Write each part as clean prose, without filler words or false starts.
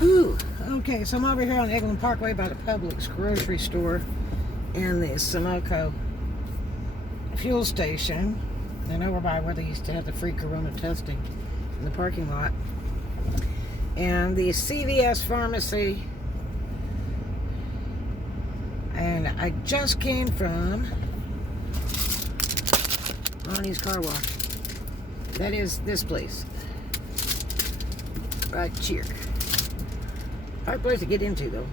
Whew. Okay, so I'm over here on Eglin Parkway by the Publix grocery store and the Sunoco fuel station, and over by where they used to have the free corona testing in the parking lot, and the CVS pharmacy. And I just came from Ronnie's car wash. That is this place right here. Hard place to get into though.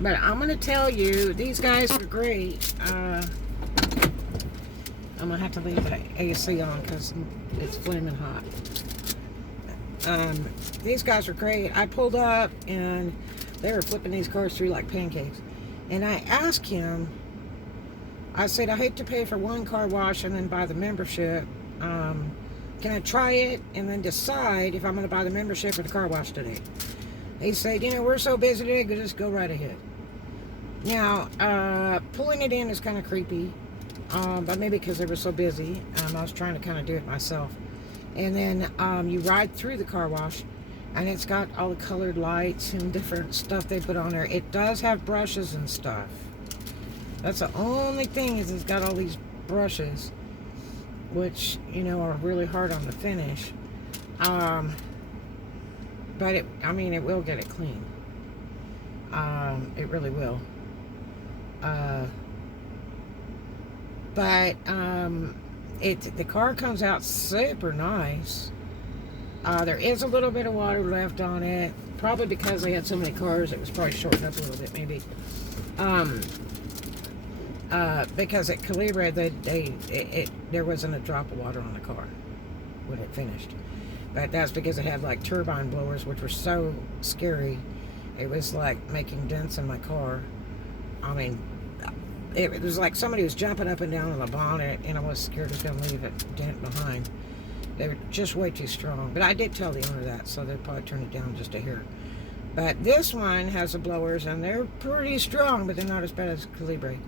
But I'm gonna tell you, these guys are great. I'm gonna have to leave the AC on because it's flaming hot. These guys are great. I pulled up and they were flipping these cars through like pancakes. And I asked him, I said, I hate to pay for one car wash and then buy the membership. Can I try it and then decide if I'm going to buy the membership or the car wash today? He said, we're so busy today, just go right ahead. Now, pulling it in is kind of creepy, but maybe because they were so busy. I was trying to kind of do it myself. And then you ride through the car wash, and it's got all the colored lights and different stuff they put on there. It does have brushes and stuff. That's the only thing, is it's got all these brushes, which, are really hard on the finish. But it will get it clean. It really will. But the car comes out super nice. There is a little bit of water left on it, probably because they had so many cars. It was probably shortened up a little bit, maybe. Because at Calibre, there wasn't a drop of water on the car when it finished. But that's because it had like turbine blowers, which were so scary. It was like making dents in my car. It was like somebody was jumping up and down on the bonnet, and I was scared it was going to leave a dent behind. They were just way too strong. But I did tell the owner that, so they'd probably turn it down just a hair. But this one has the blowers, and they're pretty strong, but they're not as bad as Calibre.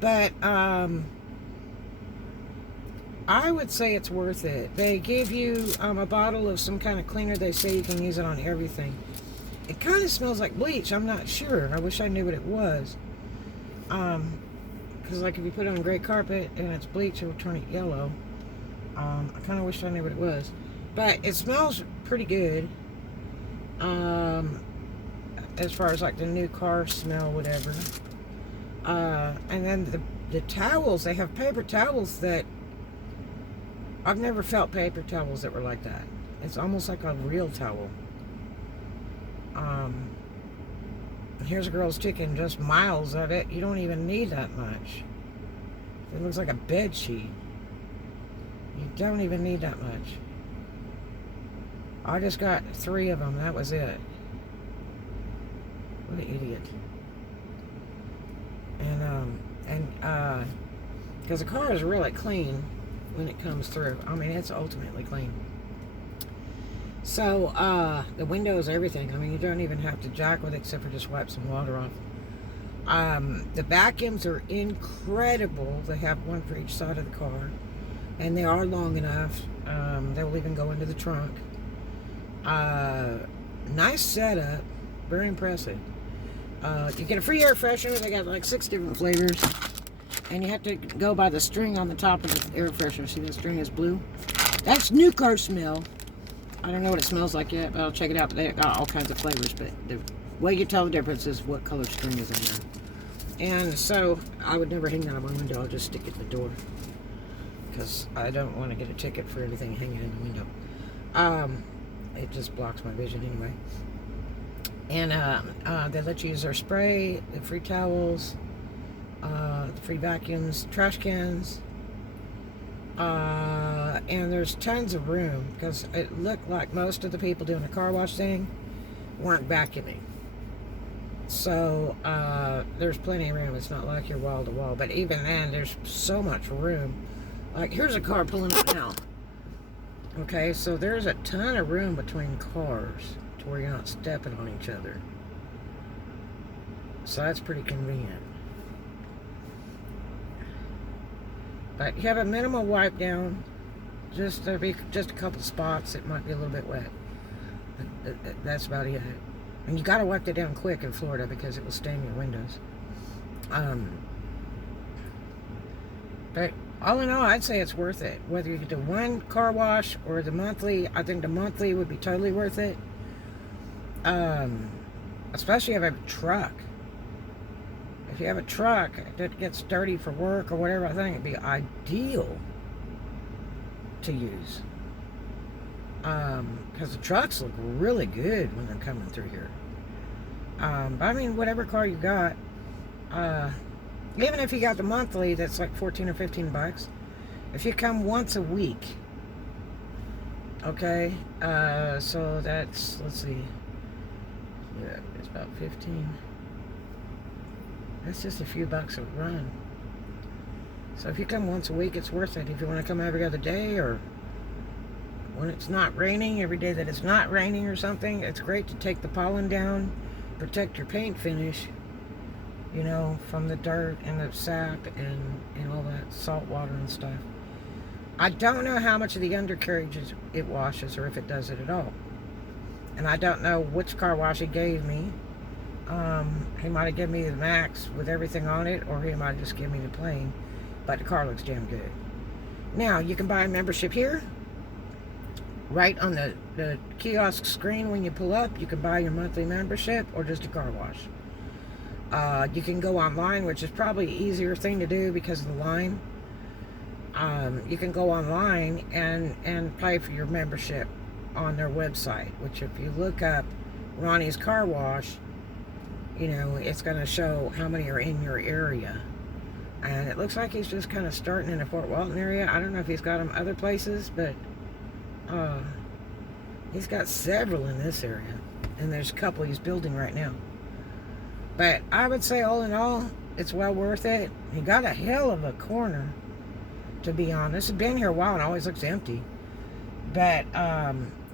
But I would say it's worth it. They give you a bottle of some kind of cleaner. They say you can use it on everything. It kind of smells like bleach. I'm not sure. I wish I knew what it was. Because like if you put it on gray carpet and it's bleach, it will turn it yellow. I kind of wish I knew what it was. But it smells pretty good. As far as like the new car smell, whatever. And then the towels, they have paper towels that I've never felt paper towels that were like that. It's almost like a real towel. Here's a girl's taking just miles of it. You don't even need that much. It looks like a bed sheet. You don't even need that much. I just got 3 of them. That was it. What an idiot. And because the car is really clean when it comes through. It's ultimately clean. So, the windows, everything. You don't even have to jack with it except for just wipe some water off. The vacuums are incredible. They have one for each side of the car. And they are long enough. They will even go into the trunk. Nice setup. Very impressive. You get a free air freshener. They got like 6 different flavors. And you have to go by the string on the top of the air freshener. See, the string is blue. That's new car smell. I don't know what it smells like yet, but I'll check it out. But they got all kinds of flavors. But the way you tell the difference is what color string is in there. And so I would never hang that on my window. I'll just stick it in the door. Because I don't want to get a ticket for anything hanging in the window. It just blocks my vision anyway. And they let you use their spray, the free towels, the free vacuums, trash cans. And there's tons of room because it looked like most of the people doing the car wash thing weren't vacuuming. So there's plenty of room. It's not like you're wall to wall. But even then, there's so much room. Like, here's a car pulling up now. Okay, so there's a ton of room between cars to where you're not stepping on each other. So that's pretty convenient. But you have a minimal wipe down. Just a couple spots. It might be a little bit wet. That's about it. And you got to wipe it down quick in Florida because it will stain your windows. But all in all, I'd say it's worth it. Whether you do one car wash or the monthly, I think the monthly would be totally worth it. Especially if you have a truck. If you have a truck that gets dirty for work or whatever, I think it'd be ideal to use. Because the trucks look really good when they're coming through here. But I mean, whatever car you got, even if you got the monthly, that's like 14 or 15 bucks. If you come once a week, okay, so that's, let's see, yeah, it's about 15. That's just a few bucks a run. So if you come once a week, it's worth it. If you want to come every other day, or when it's not raining, every day that it's not raining or something, it's great to take the pollen down, protect your paint finish, you know, from the dirt and the sap and all that salt water and stuff. I don't know how much of the undercarriage it washes, or if it does it at all. And I don't know which car wash he gave me. He might have given me the max with everything on it, or he might just give me the plain. But the car looks damn good. Now, you can buy a membership here. Right on the kiosk screen when you pull up, you can buy your monthly membership or just a car wash. You can go online, which is probably the easier thing to do because of the line. You can go online and pay for your membership on their website, which if you look up Ronnie's Car Wash, you know, it's going to show how many are in your area. And it looks like he's just kind of starting in the Fort Walton area. I don't know if he's got them other places, but he's got several in this area. And there's a couple he's building right now. But I would say all in all, it's well worth it. He got a hell of a corner, to be honest. It's been here a while and always looks empty. But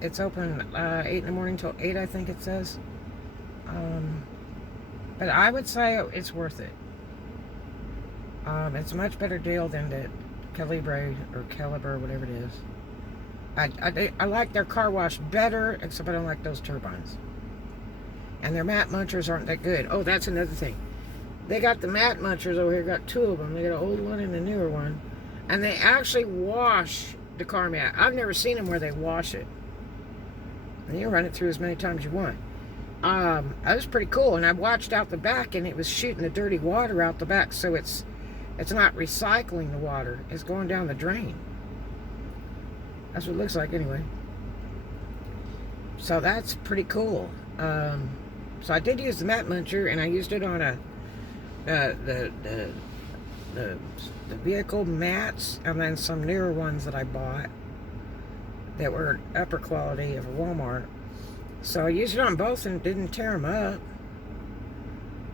it's open 8 in the morning till 8, I think it says. But I would say it's worth it. It's a much better deal than the Calibre or Caliber, whatever it is. I like their car wash better, except I don't like those turbines. And their mat munchers aren't that good. Oh, that's another thing. They got the mat munchers over here. Got two of them. They got an old one and a newer one. And they actually wash the car mat. I've never seen them where they wash it. And you run it through as many times as you want. That was pretty cool. And I watched out the back, and it was shooting the dirty water out the back. So it's not recycling the water. It's going down the drain. That's what it looks like anyway. So that's pretty cool. So I did use the mat muncher, and I used it on the vehicle mats, and then some newer ones that I bought that were upper quality of Walmart. So I used it on both and didn't tear them up.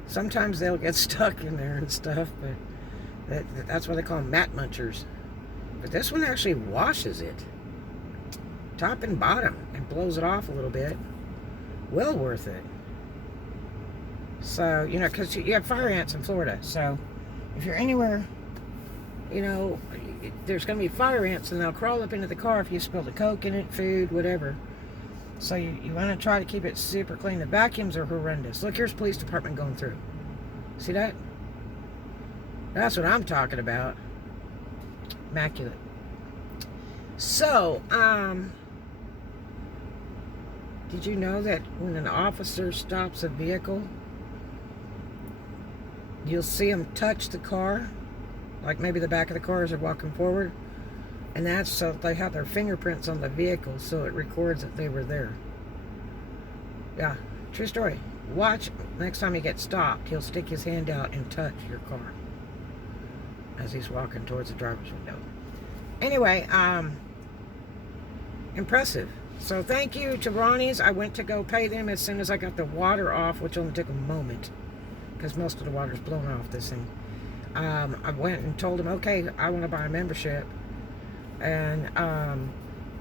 Sometimes they'll get stuck in there and stuff, but that's why they call them mat munchers. But this one actually washes it, top and bottom, and blows it off a little bit. Well worth it. So, you know, because you have fire ants in Florida. So if you're anywhere, you know, there's going to be fire ants, and they'll crawl up into the car if you spill the Coke in it, food, whatever. So you want to try to keep it super clean. The vacuums are horrendous. Look, here's police department going through. See that? That's what I'm talking about. Immaculate. So, did you know that when an officer stops a vehicle, you'll see them touch the car, like maybe the back of the car as they're walking forward, and that's so they have their fingerprints on the vehicle, so it records that they were there. Yeah, true story. Watch, next time he gets stopped, he'll stick his hand out and touch your car as he's walking towards the driver's window. Anyway, impressive. So thank you to Ronnie's. I went to go pay them as soon as I got the water off, which only took a moment because most of the water's blown off this thing. I went and told him, okay, I want to buy a membership. And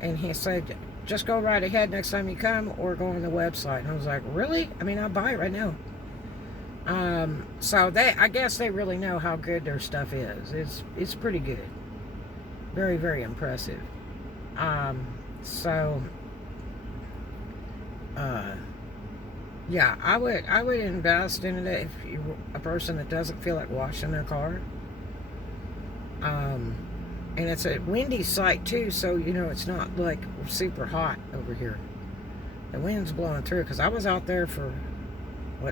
he said, just go right ahead next time you come, or go on the website. And I was like, really? I mean, I'll buy it right now. So I guess they really know how good their stuff is. It's pretty good. Very, very impressive. So Yeah, I would invest in it if you're a person that doesn't feel like washing their car. And it's a windy site too, so it's not like super hot over here. The wind's blowing through because I was out there for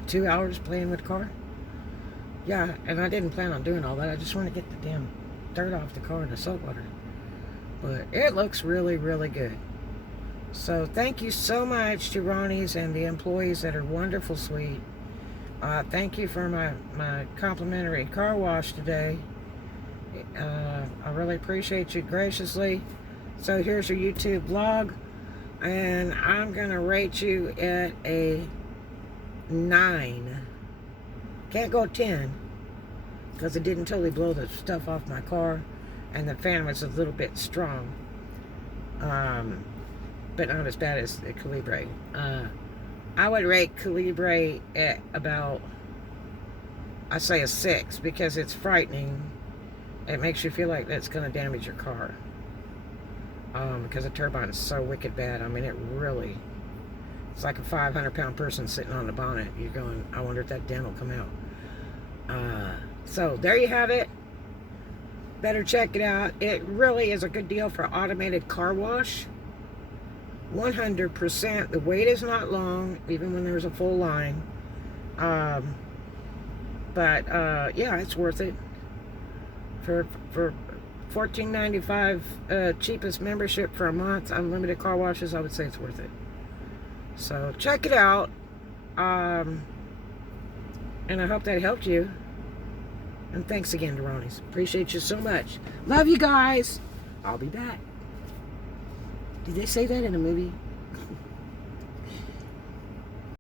2 hours playing with the car. Yeah, and I didn't plan on doing all that. I just want to get the damn dirt off the car in the salt water. But it looks really, really good. So thank you so much to Ronnie's and the employees that are wonderful, sweet. Thank you for my complimentary car wash today. I really appreciate you graciously. So here's your YouTube vlog. And I'm going to rate you at a 9. Can't go 10. Because it didn't totally blow the stuff off my car. And the fan was a little bit strong. But not as bad as the Calibre. I would rate Calibre at about, I say a 6, because it's frightening. It makes you feel like that's going to damage your car. Because the turbine is so wicked bad. I mean, it's like a 500-pound person sitting on the bonnet. You're going, I wonder if that dent will come out. So there you have it. Better check it out. It really is a good deal for automated car wash. 100%. The wait is not long, even when there's a full line. But yeah, it's worth it. For $14.95 cheapest membership for a month, unlimited car washes, I would say it's worth it. So check it out. And I hope that helped you. And thanks again to Ronnie's. Appreciate you so much. Love you guys. I'll be back. Did they say that in a movie?